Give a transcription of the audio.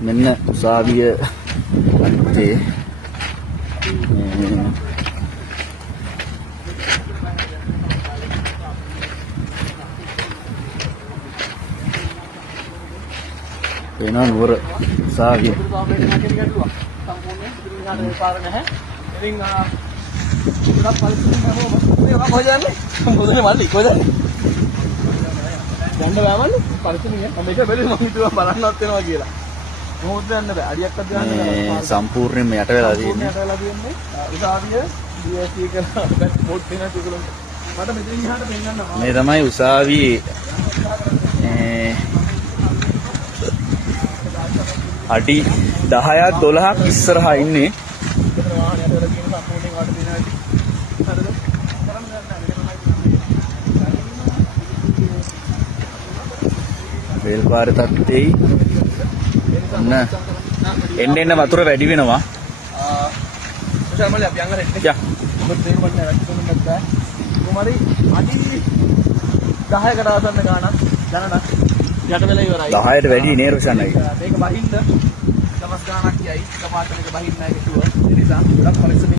මෙන්න උසාවිය අත්තේ වෙනවා නුවර උසාවිය. යන්න බෑමන්නේ පරිස්සමින් මම මේක බැලුවේ මම හිතුවා බලන්නවත් වෙනවා කියලා. මොහොත යන්න බෑ. අඩියක්වත් යන්න බෑ. සම්පූර්ණයෙන්ම යට වෙලා තියෙන්නේ. යට වෙලා තියෙන්නේ. උසාවිය DSC කරලා බෝඩ් වෙන තිබුණා. මට මෙතනින් ඉහාට පෙන්නන්න. මේ තමයි උසාවියේ අඩි 10ක් 12ක් ඉස්සරහා ඉන්නේ. රේල් පාර තත්ත්වෙයි ඔන්න එන්න වතුර වැඩි වෙනවා. අපි අංග රෙට් එක. මොකද ඒක මට රැක්කෙන්න බෑ. කොහමරි අඩි 10කට ආසන්න ගානක් දැනට යට වෙලා ඉවරයි. 10ට වැඩි නේ රොෂන්යි. මේක බහින්න දවස් ගානක් යයි. කපාට මේක බහින්න එක ෂුවර්. ඒ නිසා ගොඩක් පරිස්සමින්